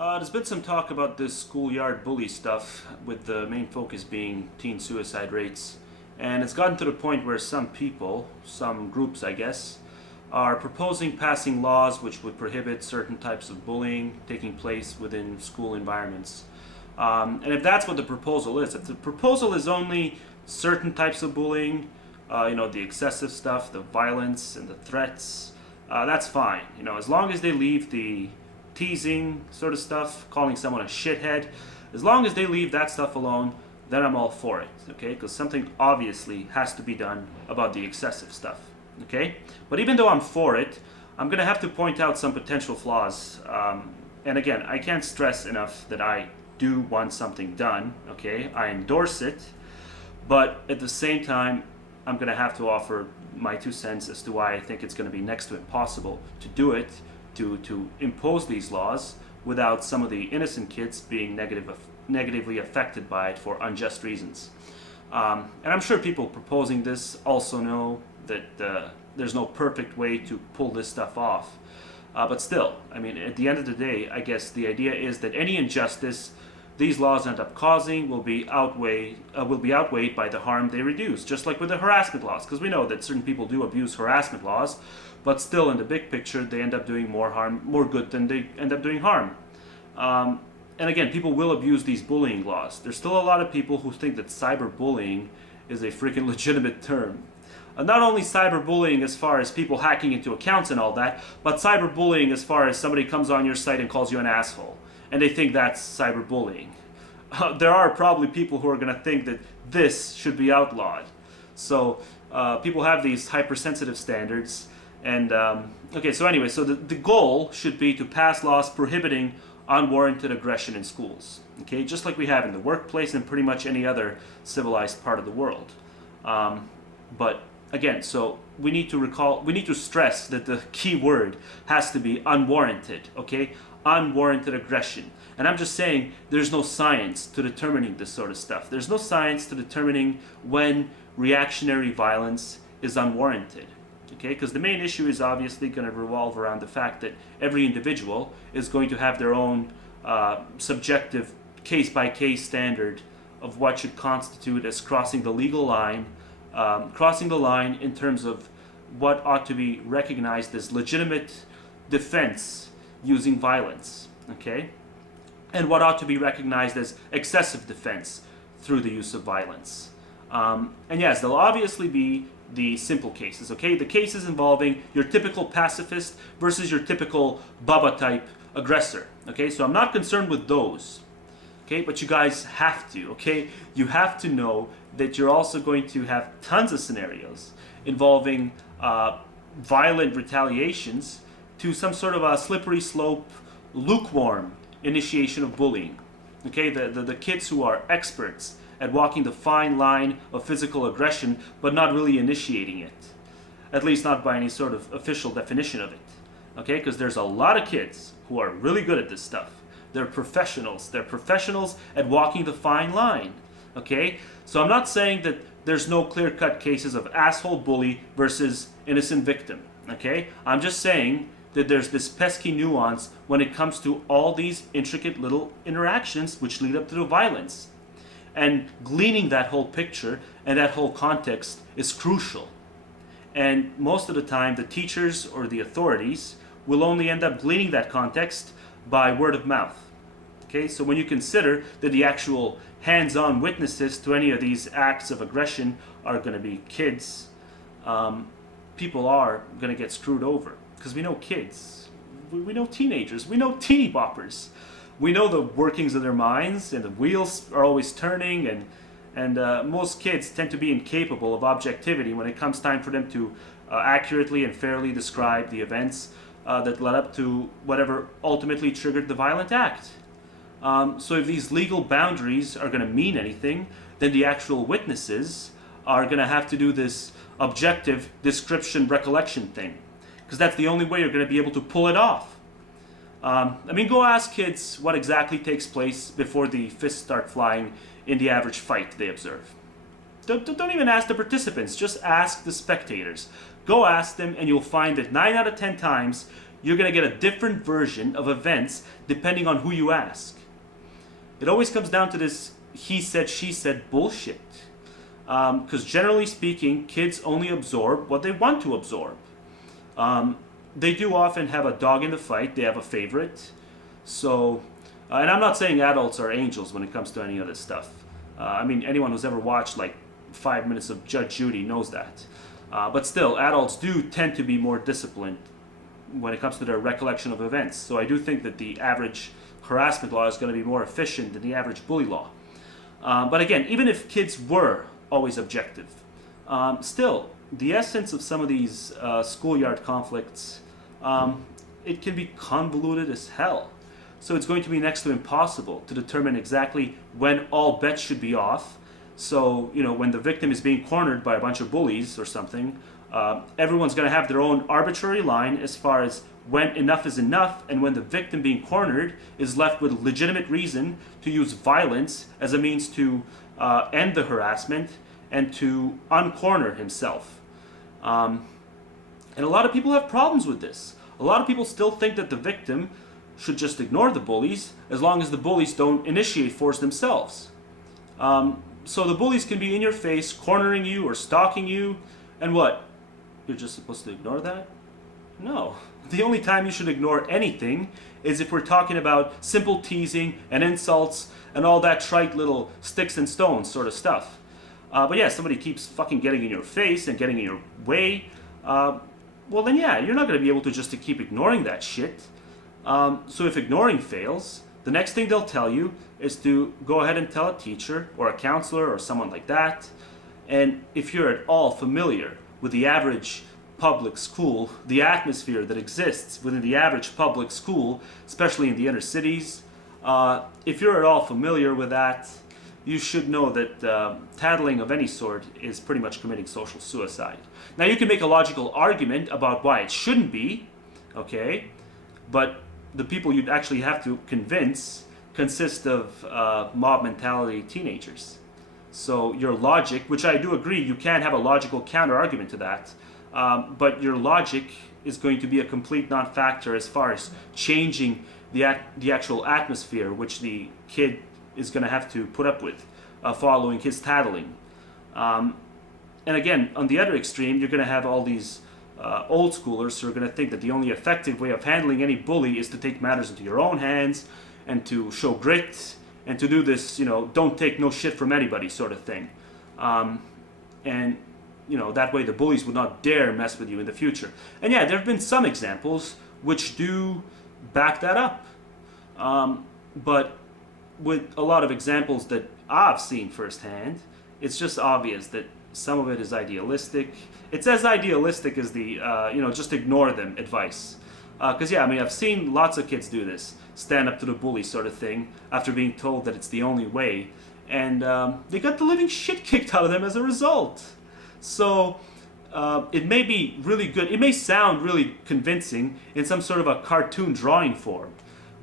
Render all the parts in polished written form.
There's been some talk about this schoolyard bully stuff, with the main focus being teen suicide rates. And it's gotten to the point where some people, some groups I guess, are proposing passing laws which would prohibit certain types of bullying taking place within school environments. And if that's what the proposal is, if the proposal is only certain types of bullying, the excessive stuff, the violence and the threats, that's fine. As long as they leave the teasing sort of stuff, calling someone a shithead, as long as they leave that stuff alone, then I'm all for it, okay? Because something obviously has to be done about the excessive stuff, okay? But even though I'm for it, I'm going to have to point out some potential flaws. And again, I can't stress enough that I do want something done, okay? I endorse it, but at the same time, I'm going to have to offer my 2 cents as to why I think it's going to be next to impossible to do it, to impose these laws without some of the innocent kids being negatively affected by it for unjust reasons. And I'm sure people proposing this also know that there's no perfect way to pull this stuff off. But still, at the end of the day, I guess the idea is that any injustice these laws end up causing will be outweighed by the harm they reduce, just like with the harassment laws, because we know that certain people do abuse harassment laws, but still in the big picture they end up doing more good than they end up doing harm. And again, people will abuse these bullying laws. There's still a lot of people who think that cyberbullying is a freaking legitimate term. Not only cyberbullying as far as people hacking into accounts and all that, but cyberbullying as far as somebody comes on your site and calls you an asshole, and they think that's cyberbullying. There are probably people who are going to think that this should be outlawed. So people have these hypersensitive standards. And so the goal should be to pass laws prohibiting unwarranted aggression in schools. Okay, just like we have in the workplace and pretty much any other civilized part of the world. But again, so we need to stress that the key word has to be unwarranted. Okay, unwarranted aggression. And I'm just saying there's no science to determining this sort of stuff. There's no science to determining when reactionary violence is unwarranted. Okay, because the main issue is obviously going to revolve around the fact that every individual is going to have their own subjective case-by-case standard of what should constitute as crossing the legal line, in terms of what ought to be recognized as legitimate defense using violence, okay? And what ought to be recognized as excessive defense through the use of violence. And yes, there'll obviously be the simple cases, okay? The cases involving your typical pacifist versus your typical Baba type aggressor, okay? So I'm not concerned with those, okay? But you guys have to, okay? You have to know that you're also going to have tons of scenarios involving violent retaliations to some sort of a slippery slope, lukewarm initiation of bullying, okay? The kids who are experts at walking the fine line of physical aggression, but not really initiating it. At least not by any sort of official definition of it. Okay, because there's a lot of kids who are really good at this stuff. They're professionals. They're professionals at walking the fine line. Okay, so I'm not saying that there's no clear-cut cases of asshole bully versus innocent victim. Okay, I'm just saying that there's this pesky nuance when it comes to all these intricate little interactions which lead up to the violence. And gleaning that whole picture and that whole context is crucial. And most of the time, the teachers or the authorities will only end up gleaning that context by word of mouth. Okay, so when you consider that the actual hands-on witnesses to any of these acts of aggression are going to be kids, people are going to get screwed over. Because we know kids, we know teenagers, we know teeny boppers. We know the workings of their minds, and the wheels are always turning, and most kids tend to be incapable of objectivity when it comes time for them to accurately and fairly describe the events that led up to whatever ultimately triggered the violent act. So if these legal boundaries are going to mean anything, then the actual witnesses are going to have to do this objective description recollection thing, because that's the only way you're going to be able to pull it off. Go ask kids what exactly takes place before the fists start flying in the average fight they observe. Don't even ask the participants, just ask the spectators. Go ask them and you'll find that 9 out of 10 times you're going to get a different version of events depending on who you ask. It always comes down to this he said, she said bullshit. Because generally speaking, kids only absorb what they want to absorb. They do often have a dog in the fight. They have a favorite. So, and I'm not saying adults are angels when it comes to any of this stuff. I mean, anyone who's ever watched like 5 minutes of Judge Judy knows that. But still, adults do tend to be more disciplined when it comes to their recollection of events. So I do think that the average harassment law is going to be more efficient than the average bully law. But again, even if kids were always objective, still, the essence of some of these schoolyard conflicts, it can be convoluted as hell. So it's going to be next to impossible to determine exactly when all bets should be off. So, you know, when the victim is being cornered by a bunch of bullies or something, everyone's going to have their own arbitrary line as far as when enough is enough, and when the victim being cornered is left with legitimate reason to use violence as a means to end the harassment and to uncorner himself. And a lot of people have problems with this. A lot of people still think that the victim should just ignore the bullies as long as the bullies don't initiate force themselves. So the bullies can be in your face, cornering you or stalking you, and what? You're just supposed to ignore that? No. The only time you should ignore anything is if we're talking about simple teasing and insults and all that trite little sticks and stones sort of stuff. But yeah, somebody keeps fucking getting in your face and getting in your way, well then yeah, you're not going to be able to just to keep ignoring that shit. So if ignoring fails, the next thing they'll tell you is to go ahead and tell a teacher or a counselor or someone like that. And if you're at all familiar with the average public school, the atmosphere that exists within the average public school, especially in the inner cities, if you're at all familiar with that, you should know that tattling of any sort is pretty much committing social suicide. Now you can make a logical argument about why it shouldn't be, okay, but the people you'd actually have to convince consist of mob mentality teenagers. So your logic, which I do agree, you can have a logical counter argument to that, but your logic is going to be a complete non-factor as far as changing the actual atmosphere which the kid is going to have to put up with following his tattling. And again, on the other extreme, you're going to have all these old schoolers who are going to think that the only effective way of handling any bully is to take matters into your own hands and to show grit and to do this, you know, don't take no shit from anybody sort of thing. And, you know, that way the bullies would not dare mess with you in the future. And yeah, there have been some examples which do back that up. But with a lot of examples that I've seen firsthand, it's just obvious that some of it is idealistic. It's as idealistic as the, you know, just ignore them advice. Because, yeah, I mean, I've seen lots of kids do this, stand up to the bully sort of thing, after being told that it's the only way. And they got the living shit kicked out of them as a result. So it may be really good. It may sound really convincing in some sort of a cartoon drawing form.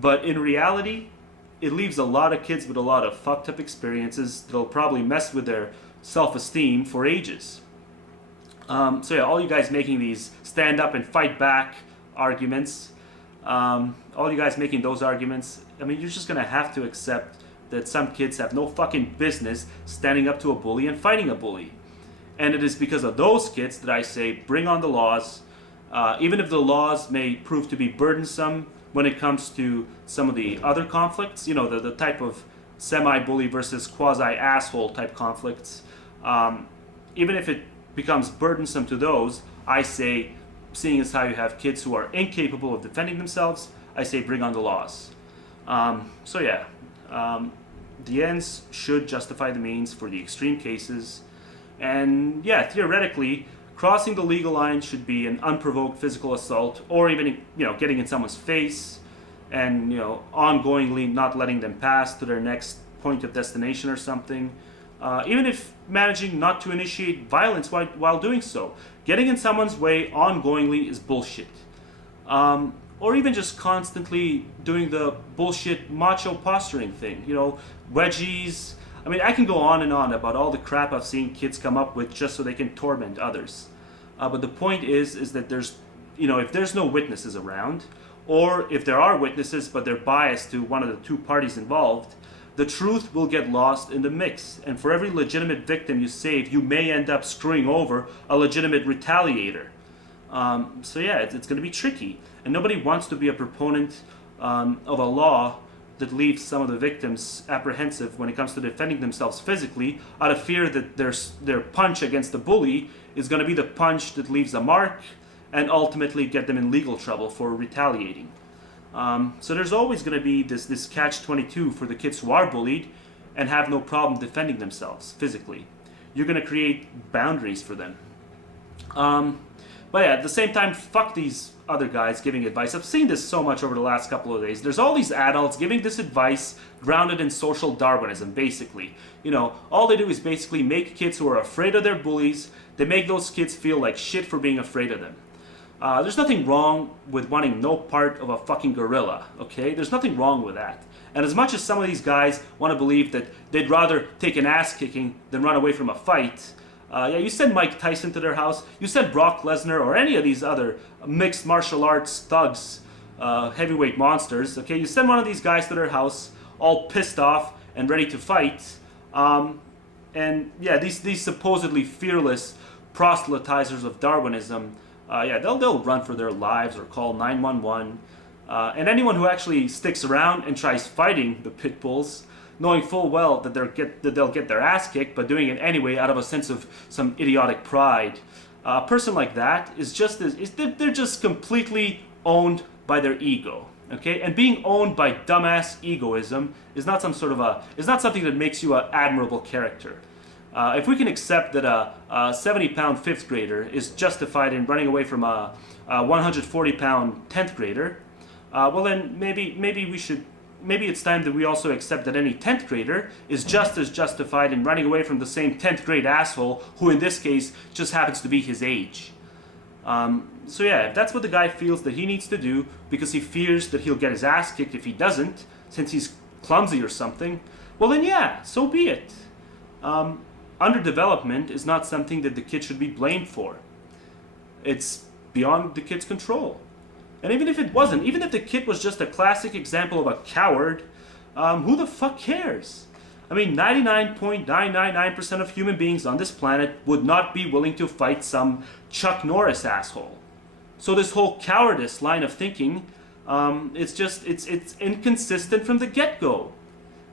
But in reality, it leaves a lot of kids with a lot of fucked up experiences that'll probably mess with their self-esteem for ages. So yeah, all you guys making these stand up and fight back arguments, all you guys making those arguments, I mean, you're just gonna have to accept that some kids have no fucking business standing up to a bully and fighting a bully. And it is because of those kids that I say bring on the laws, even if the laws may prove to be burdensome when it comes to some of the other conflicts, you know, the type of semi-bully versus quasi-asshole type conflicts. Even if it becomes burdensome to those, I say, seeing as how you have kids who are incapable of defending themselves, I say bring on the laws. So yeah, the ends should justify the means for the extreme cases. And yeah, theoretically, crossing the legal line should be an unprovoked physical assault, or even, you know, getting in someone's face and, you know, ongoingly not letting them pass to their next point of destination or something. Even if managing not to initiate violence while doing so. Getting in someone's way ongoingly is bullshit. Or even just constantly doing the bullshit macho posturing thing. You know, wedgies. I mean, I can go on and on about all the crap I've seen kids come up with just so they can torment others. But the point is that there's if there's no witnesses around, or if there are witnesses but they're biased to one of the two parties involved, the truth will get lost in the mix. And for every legitimate victim you save, you may end up screwing over a legitimate retaliator. So yeah, it's going to be tricky. And nobody wants to be a proponent of a law that leaves some of the victims apprehensive when it comes to defending themselves physically, out of fear that their punch against the bully is going to be the punch that leaves a mark and ultimately get them in legal trouble for retaliating. So there's always going to be this catch-22 for the kids who are bullied and have no problem defending themselves physically. You're going to create boundaries for them. But yeah, at the same time, fuck these other guys giving advice. I've seen this so much over the last couple of days. There's all these adults giving this advice grounded in social Darwinism, basically. All they do is basically make kids who are afraid of their bullies, they make those kids feel like shit for being afraid of them. There's nothing wrong with wanting no part of a fucking gorilla, okay? There's nothing wrong with that. And as much as some of these guys want to believe that they'd rather take an ass kicking than run away from a fight, you send Mike Tyson to their house, you send Brock Lesnar or any of these other mixed martial arts thugs, heavyweight monsters, okay? You send one of these guys to their house, all pissed off and ready to fight, and yeah, these supposedly fearless proselytizers of Darwinism, they'll run for their lives or call 911. And anyone who actually sticks around and tries fighting the pit bulls, knowing full well that they'll get their ass kicked, but doing it anyway out of a sense of some idiotic pride, a person like that they're just completely owned by their ego. Okay, and being owned by dumbass egoism is not something that makes you an admirable character. If we can accept that a 70-pound 5th grader is justified in running away from a 140-pound 10th grader, well then maybe it's time that we also accept that any 10th grader is just as justified in running away from the same 10th grade asshole who in this case just happens to be his age. So yeah, if that's what the guy feels that he needs to do because he fears that he'll get his ass kicked if he doesn't, since he's clumsy or something, well then yeah, so be it. Underdevelopment is not something that the kid should be blamed for. It's beyond the kid's control. And even if it wasn't, even if the kid was just a classic example of a coward, who the fuck cares? I mean, 99.999% of human beings on this planet would not be willing to fight some Chuck Norris asshole. So this whole cowardice line of thinking, it's inconsistent from the get-go.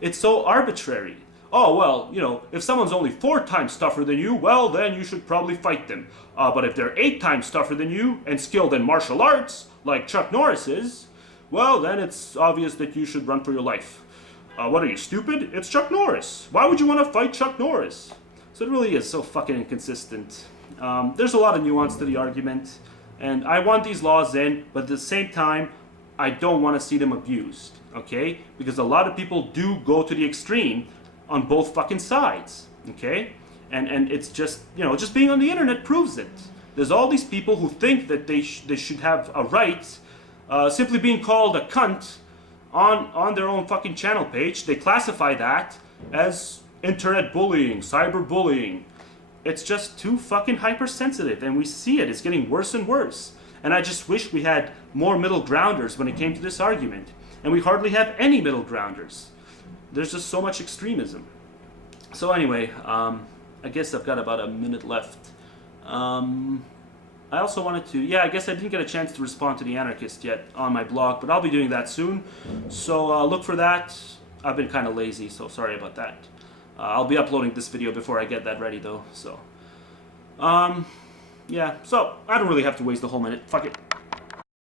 It's so arbitrary. Oh, well, if someone's only 4 times tougher than you, well, then you should probably fight them. But if they're 8 times tougher than you and skilled in martial arts, like Chuck Norris is, well, then it's obvious that you should run for your life. What are you, stupid? It's Chuck Norris. Why would you want to fight Chuck Norris? So it really is so fucking inconsistent. There's a lot of nuance to the argument, and I want these laws in, but at the same time, I don't want to see them abused, okay? Because a lot of people do go to the extreme on both fucking sides, okay? And it's just, just being on the internet proves it. There's all these people who think that they should have a right, simply being called a cunt on their own fucking channel page. They classify that as internet bullying, cyberbullying. It's just too fucking hypersensitive, and we see it. It's getting worse and worse. And I just wish we had more middle grounders when it came to this argument. And we hardly have any middle grounders. There's just so much extremism. So anyway, I guess I've got about a minute left. I also wanted to, I guess I didn't get a chance to respond to the anarchist yet on my blog, but I'll be doing that soon. So look for that. I've been kind of lazy, so sorry about that. I'll be uploading this video before I get that ready though, so. So I don't really have to waste the whole minute. Fuck it.